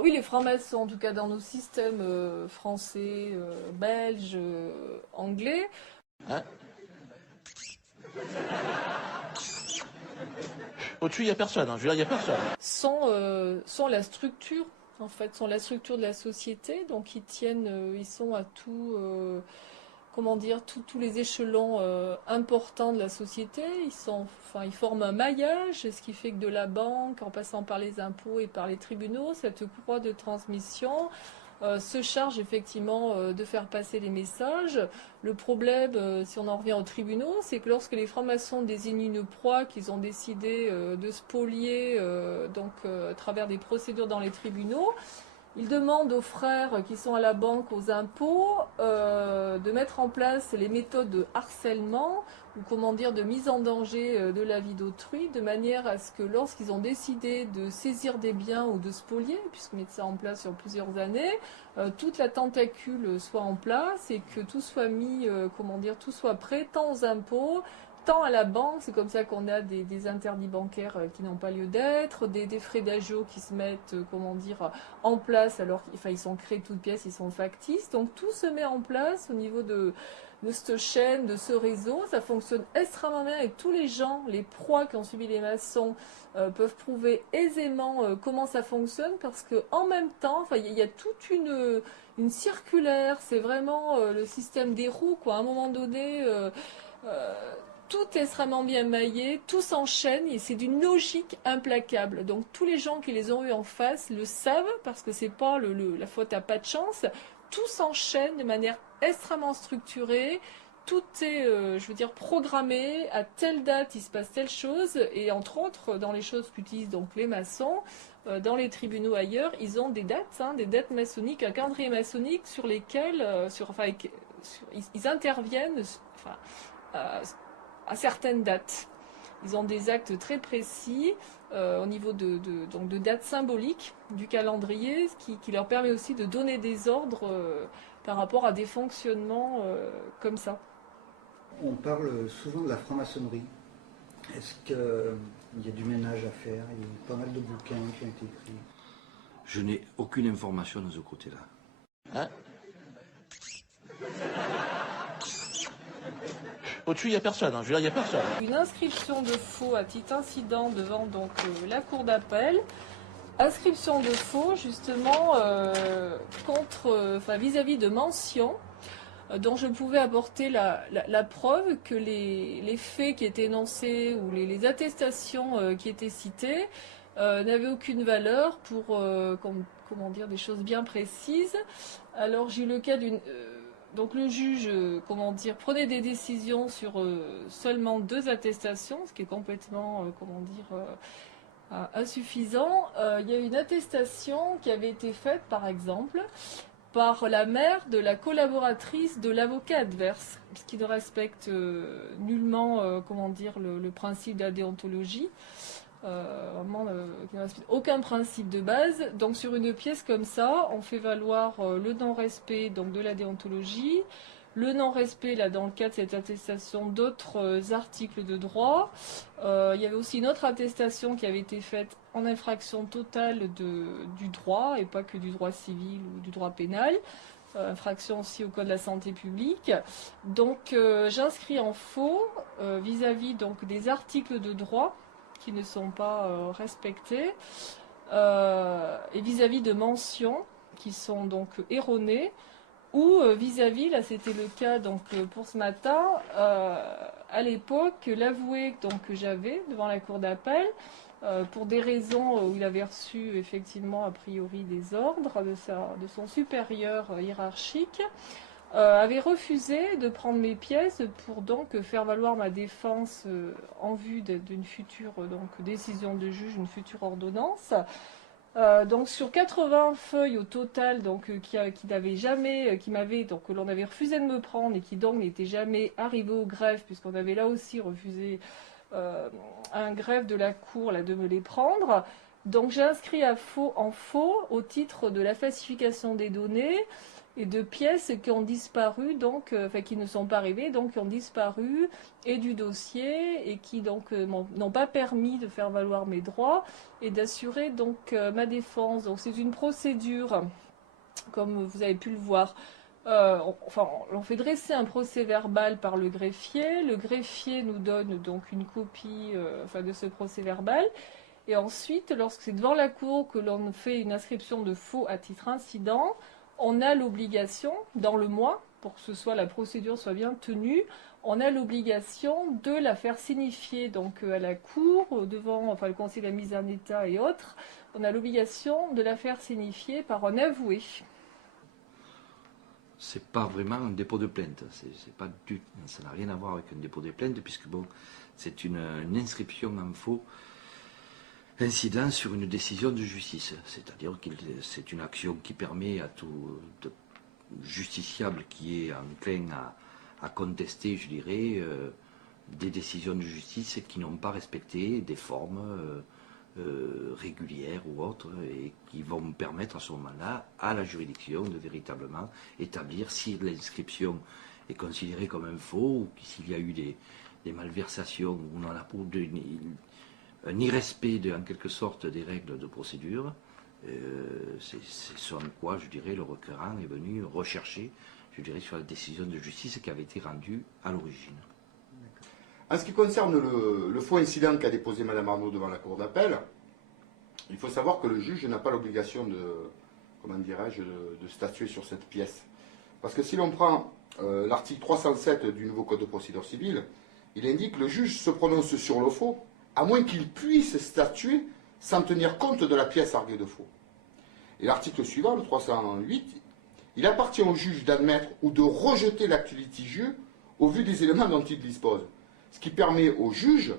Oui, les francs-maçons, en tout cas dans nos systèmes français, belges, anglais, Hein? Au-dessus, il n'y a personne, hein. Je veux dire, il n'y a personne. sont la structure, en fait, sont la structure de la société. Donc ils sont à tout, comment dire, tous les échelons importants de la société. Enfin, ils forment un maillage, ce qui fait que de la banque, en passant par les impôts et par les tribunaux, cette courroie de transmission se charge effectivement de faire passer les messages. Le problème, si on en revient aux tribunaux, c'est que lorsque les francs-maçons désignent une proie qu'ils ont décidé de spolier à travers des procédures dans les tribunaux, ils demandent aux frères qui sont à la banque, aux impôts, de mettre en place les méthodes de harcèlement ou comment dire de mise en danger de la vie d'autrui, de manière à ce que lorsqu'ils ont décidé de saisir des biens ou de spolier, puisqu'ils mettent ça en place sur plusieurs années, toute la tentacule soit en place et que tout soit mis, comment dire, tout soit prêt tant aux impôts, tant à la banque. C'est comme ça qu'on a des interdits bancaires qui n'ont pas lieu d'être, des frais d'agio qui se mettent, comment dire, en place alors qu'ils ils sont créés de toutes pièces, ils sont factices. Donc tout se met en place au niveau de cette chaîne, de ce réseau. Ça fonctionne extrêmement bien et tous les gens, les proies qui ont subi les maçons, peuvent prouver aisément comment ça fonctionne parce que en même temps, enfin, il y a toute une circulaire. C'est vraiment le système des roues, quoi. À un moment donné, euh, tout est extrêmement bien maillé, tout s'enchaîne et c'est d'une logique implacable. Donc tous les gens qui les ont eu en face le savent parce que c'est pas la faute à pas de chance. Tout s'enchaîne de manière extrêmement structurée. Tout est, je veux dire, programmé. À telle date, il se passe telle chose. Et entre autres, dans les choses qu'utilisent donc les maçons, dans les tribunaux ailleurs, ils ont des dates maçonniques, un calendrier maçonnique sur lesquels, ils interviennent, enfin, euh, à certaines dates. Ils ont des actes très précis au niveau donc de dates symboliques du calendrier, qui leur permet aussi de donner des ordres par rapport à des fonctionnements comme ça. On parle souvent de la franc-maçonnerie. Est-ce qu'il y a du ménage à faire? Il y a eu pas mal de bouquins qui ont été écrits. Je n'ai aucune information de ce côté-là. Hein? Au-dessus, il n'y a personne, hein. Je veux dire, il n'y a personne. Une inscription de faux à titre incident devant la cour d'appel. Inscription de faux justement vis-à-vis de mentions dont je pouvais apporter la preuve que les faits qui étaient énoncés ou les attestations qui étaient citées n'avaient aucune valeur pour comment dire des choses bien précises. Alors j'ai eu le cas donc le juge, comment dire, prenait des décisions sur seulement 2 attestations, ce qui est complètement, comment dire, insuffisant. Il y a une attestation qui avait été faite, par exemple, par la mère de la collaboratrice de l'avocat adverse, ce qui ne respecte nullement, comment dire, le principe de la déontologie. Vraiment, qui ne respecte aucun principe de base. Donc sur une pièce comme ça, on fait valoir le non-respect donc de la déontologie, le non-respect là dans le cas de cette attestation d'autres articles de droit. Il y avait aussi une autre attestation qui avait été faite en infraction totale du droit et pas que du droit civil ou du droit pénal. Infraction aussi au code de la santé publique. Donc j'inscris en faux vis-à-vis donc des articles de droit qui ne sont pas respectés et vis-à-vis de mentions qui sont donc erronées ou vis-à-vis, là c'était le cas donc pour ce matin, à l'époque, l'avoué donc que j'avais devant la cour d'appel, pour des raisons où il avait reçu effectivement a priori des ordres de son supérieur hiérarchique, avait refusé de prendre mes pièces pour donc faire valoir ma défense en vue d'une future décision de juge, une future ordonnance. Donc sur 80 feuilles au total, qui m'avait donc que l'on avait refusé de me prendre et qui donc n'étaient jamais arrivées au greffe, puisqu'on avait là aussi refusé à un greffe de la cour là, de me les prendre. Donc j'ai inscrit en faux au titre de la falsification des données et de pièces qui ont disparu, donc, enfin qui ne sont pas arrivées, donc qui ont disparu, et du dossier, et qui donc n'ont pas permis de faire valoir mes droits et d'assurer donc ma défense. Donc c'est une procédure, comme vous avez pu le voir. On fait dresser un procès verbal par le greffier. Le greffier nous donne donc une copie de ce procès verbal. Et ensuite, lorsque c'est devant la cour que l'on fait une inscription de faux à titre incident, on a l'obligation, dans le mois, pour que la procédure soit bien tenue, on a l'obligation de la faire signifier donc à la cour, devant le conseil de la mise en état et autres, on a l'obligation de la faire signifier par un avoué. C'est pas vraiment un dépôt de plainte, ça n'a rien à voir avec un dépôt de plainte, puisque bon, c'est une inscription en faux incident sur une décision de justice, c'est-à-dire que c'est une action qui permet à tout justiciable qui est enclin à contester, je dirais, des décisions de justice qui n'ont pas respecté des formes régulières ou autres, et qui vont permettre à ce moment-là à la juridiction de véritablement établir si l'inscription est considérée comme un faux, ou s'il y a eu des malversations, ou on a pour un irrespect en quelque sorte des règles de procédure. C'est ce en quoi, je dirais, le requérant est venu rechercher, je dirais, sur la décision de justice qui avait été rendue à l'origine. En ce qui concerne le faux incident qu'a déposé Mme Arnaud devant la cour d'appel, il faut savoir que le juge n'a pas l'obligation de statuer sur cette pièce. Parce que si l'on prend l'article 307 du nouveau Code de procédure civile, il indique que le juge se prononce sur le faux, à moins qu'il puisse statuer sans tenir compte de la pièce arguée de faux. Et l'article suivant, le 308, il appartient au juge d'admettre ou de rejeter l'acte litigieux au vu des éléments dont il dispose. Ce qui permet au juge,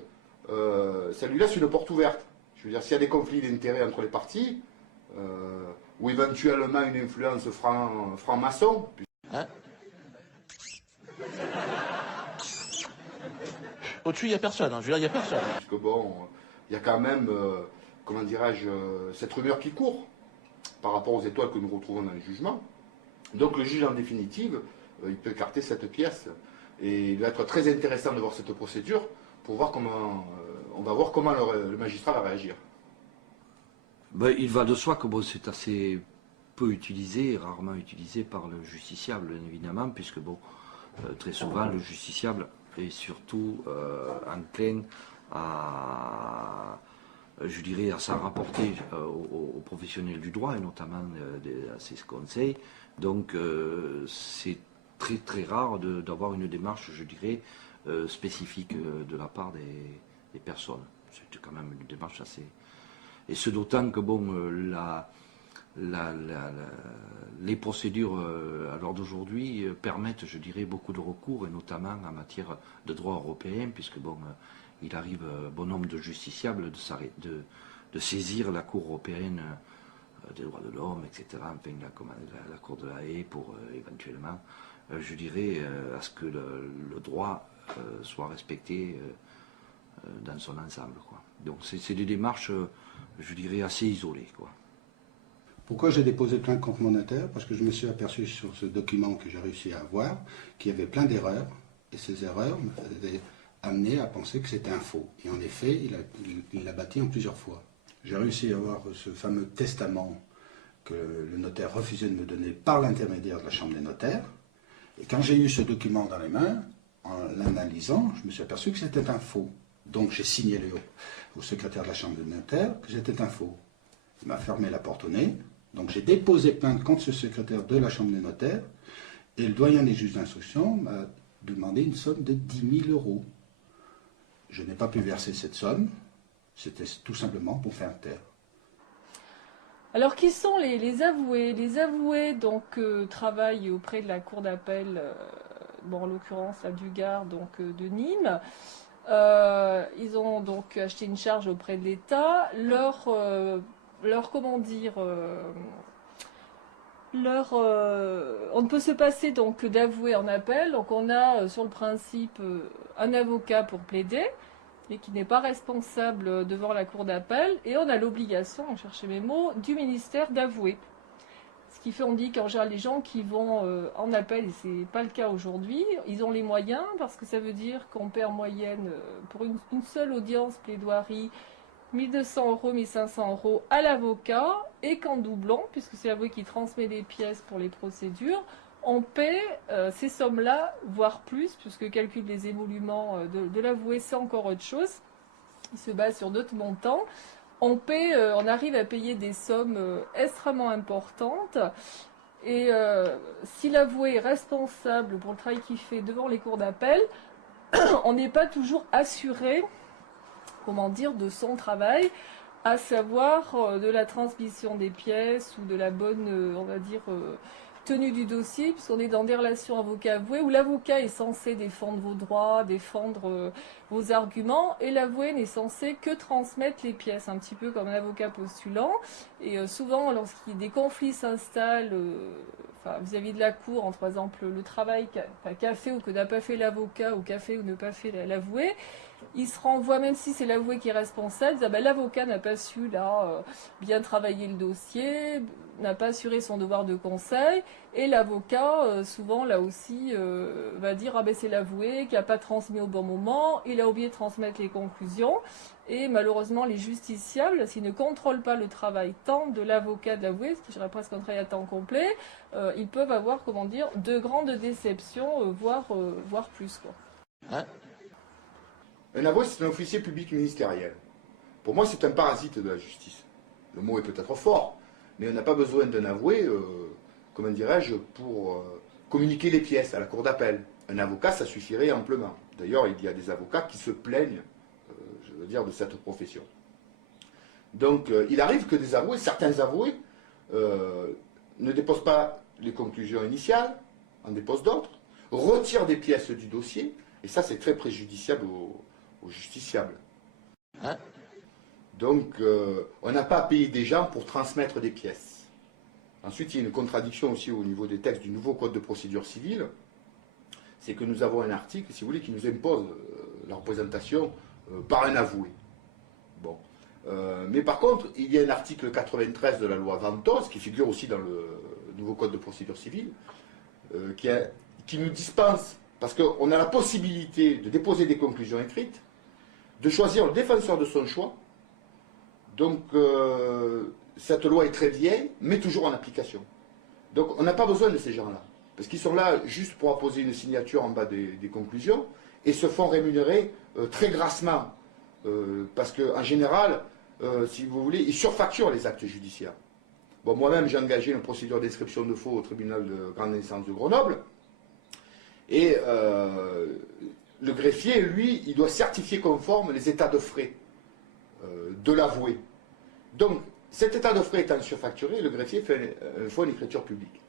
ça lui laisse une porte ouverte. Je veux dire, s'il y a des conflits d'intérêts entre les parties, ou éventuellement une influence franc-maçon. Hein? Au-dessus, il n'y a personne, je veux dire, il n'y a personne. Puisque bon, il y a quand même, cette rumeur qui court par rapport aux étoiles que nous retrouvons dans les jugements. Donc le juge, en définitive, il peut écarter cette pièce. Et il va être très intéressant de voir cette procédure pour voir comment, on va voir comment le magistrat va réagir. Ben, il va de soi que bon, c'est assez peu utilisé, rarement utilisé par le justiciable, évidemment, puisque bon, très souvent le justiciable est surtout enclin à, je dirais, à s'en rapporter aux professionnels du droit et notamment à ses conseils. Donc c'est très très rare d'avoir une démarche, je dirais, spécifique de la part des personnes. C'est quand même une démarche assez... Et ce d'autant que bon, les procédures à l'heure d'aujourd'hui permettent, je dirais, beaucoup de recours, et notamment en matière de droit européen, puisque bon, il arrive bon nombre de justiciables de saisir la Cour européenne des droits de l'homme, etc., enfin, la Cour de la Haye, pour éventuellement, je dirais, à ce que le droit soit respecté dans son ensemble, quoi. Donc c'est des démarches, je dirais, assez isolées, quoi. Pourquoi j'ai déposé plainte contre mon notaire? Parce que je me suis aperçu sur ce document que j'ai réussi à avoir qu'il y avait plein d'erreurs, et ces erreurs me faisaient amener à penser que c'était un faux. Et en effet, il l'a bâti en plusieurs fois. J'ai réussi à avoir ce fameux testament que le notaire refusait de me donner par l'intermédiaire de la Chambre des notaires. Et quand j'ai eu ce document dans les mains, en l'analysant, je me suis aperçu que c'était un faux. Donc j'ai signalé au secrétaire de la Chambre des notaires que c'était un faux. Il m'a fermé la porte au nez. Donc j'ai déposé plainte contre ce secrétaire de la Chambre des notaires. Et le doyen des juges d'instruction m'a demandé une somme de 10 000 euros. Je n'ai pas pu verser cette somme. C'était tout simplement pour faire taire. Alors, qui sont les avoués? Les avoués donc travaillent auprès de la cour d'appel, en l'occurrence la du Gard, donc de Nîmes. Ils ont donc acheté une charge auprès de l'État. On ne peut se passer donc d'avouer en appel. Donc on a sur le principe un avocat pour plaider, et qui n'est pas responsable devant la cour d'appel, et on a l'obligation, on cherchait mes mots, du ministère d'avouer. Ce qui fait, on dit qu'en général, les gens qui vont en appel, et c'est pas le cas aujourd'hui, ils ont les moyens, parce que ça veut dire qu'on paie en moyenne, pour une seule audience plaidoirie, 1200 €, 1500 € à l'avocat, et qu'en doublant, puisque c'est l'avoué qui transmet les pièces pour les procédures, on paie ces sommes-là, voire plus, puisque calcul des émoluments de l'avoué, c'est encore autre chose. Il se base sur d'autres montants. On arrive à payer des sommes extrêmement importantes. Et si l'avoué est responsable pour le travail qu'il fait devant les cours d'appel, on n'est pas toujours assuré, comment dire, de son travail, à savoir de la transmission des pièces ou de la bonne, on va dire, tenue du dossier, puisqu'on est dans des relations avocat-avoué où l'avocat est censé défendre vos droits, défendre vos arguments, et l'avoué n'est censé que transmettre les pièces, un petit peu comme un avocat postulant. Et souvent, des conflits s'installent vis-à-vis de la cour, entre par exemple le travail qu'a fait ou que n'a pas fait l'avocat, ou qu'a fait ou n'a pas fait l'avoué, il se renvoie, même si c'est l'avoué qui est responsable, l'avocat n'a pas su bien travailler le dossier, n'a pas assuré son devoir de conseil, et l'avocat, souvent là aussi, va dire c'est l'avoué qui n'a pas transmis au bon moment, il a oublié de transmettre les conclusions, et malheureusement les justiciables, s'ils ne contrôlent pas le travail tant de l'avocat de l'avoué, ce qui serait presque un travail à temps complet, ils peuvent avoir, de grandes déceptions, voire plus, quoi. Hein? Un avoué, c'est un officier public ministériel. Pour moi, c'est un parasite de la justice. Le mot est peut-être fort, mais on n'a pas besoin d'un avoué, pour communiquer les pièces à la cour d'appel. Un avocat, ça suffirait amplement. D'ailleurs, il y a des avocats qui se plaignent, de cette profession. Donc, il arrive que certains avoués, ne déposent pas les conclusions initiales, en déposent d'autres, retirent des pièces du dossier, et ça, c'est très préjudiciable aux justiciables. Hein? Donc, on n'a pas à payer des gens pour transmettre des pièces. Ensuite, il y a une contradiction aussi au niveau des textes du nouveau Code de procédure civile. C'est que nous avons un article, si vous voulez, qui nous impose la représentation par un avoué. Bon. Mais par contre, il y a un article 93 de la loi Ventose, qui figure aussi dans le nouveau Code de procédure civile, qui nous dispense, parce qu'on a la possibilité de déposer des conclusions écrites, de choisir le défenseur de son choix. Donc, cette loi est très vieille, mais toujours en application. Donc, on n'a pas besoin de ces gens-là, parce qu'ils sont là juste pour apposer une signature en bas des conclusions, et se font rémunérer très grassement, parce qu'en général, si vous voulez, ils surfacturent les actes judiciaires. Bon, moi-même, j'ai engagé une procédure d'inscription de faux au tribunal de grande instance de Grenoble, et le greffier, lui, il doit certifier conforme les états de frais de l'avoué. Donc, cet état de frais étant surfacturé, le greffier fait une écriture publique.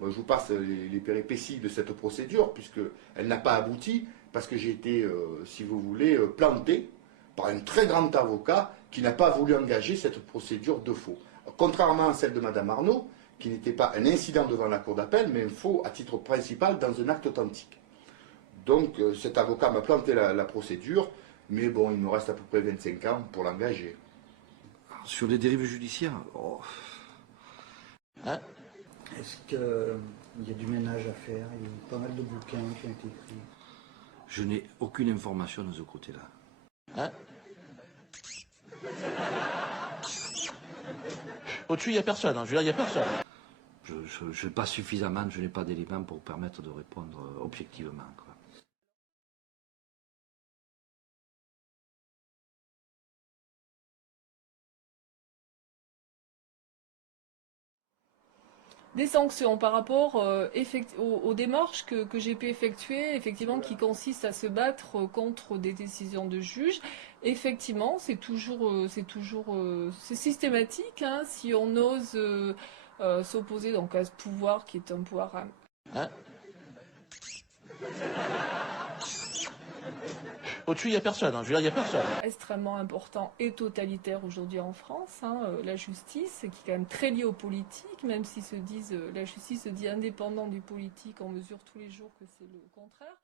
Moi, je vous passe les péripéties de cette procédure, puisqu'elle n'a pas abouti, parce que j'ai été, si vous voulez, planté par un très grand avocat qui n'a pas voulu engager cette procédure de faux. Contrairement à celle de Mme Arnaud, qui n'était pas un incident devant la cour d'appel, mais un faux à titre principal dans un acte authentique. Donc cet avocat m'a planté la procédure, mais bon, il me reste à peu près 25 ans pour l'engager. Sur les dérives judiciaires, Hein? Est-ce qu'il y a du ménage à faire? Il y a pas mal de bouquins qui ont été écrits. je n'ai aucune information de ce côté-là. Hein? Au-dessus, il n'y a personne. Je veux dire, il n'y a personne. Je n'ai pas suffisamment, je n'ai pas d'éléments pour permettre de répondre objectivement, quoi. Des sanctions par rapport aux démarches que j'ai pu effectuer, effectivement, qui consistent à se battre contre des décisions de juge. Effectivement, c'est systématique, hein, si on ose s'opposer donc à ce pouvoir qui est un pouvoir Hein? Au-dessus, il n'y a personne. Je veux dire, il n'y a personne. extrêmement important et totalitaire aujourd'hui en France, hein, la justice, qui est quand même très liée aux politiques, même si la justice se dit indépendante du politique, on mesure tous les jours que c'est le contraire.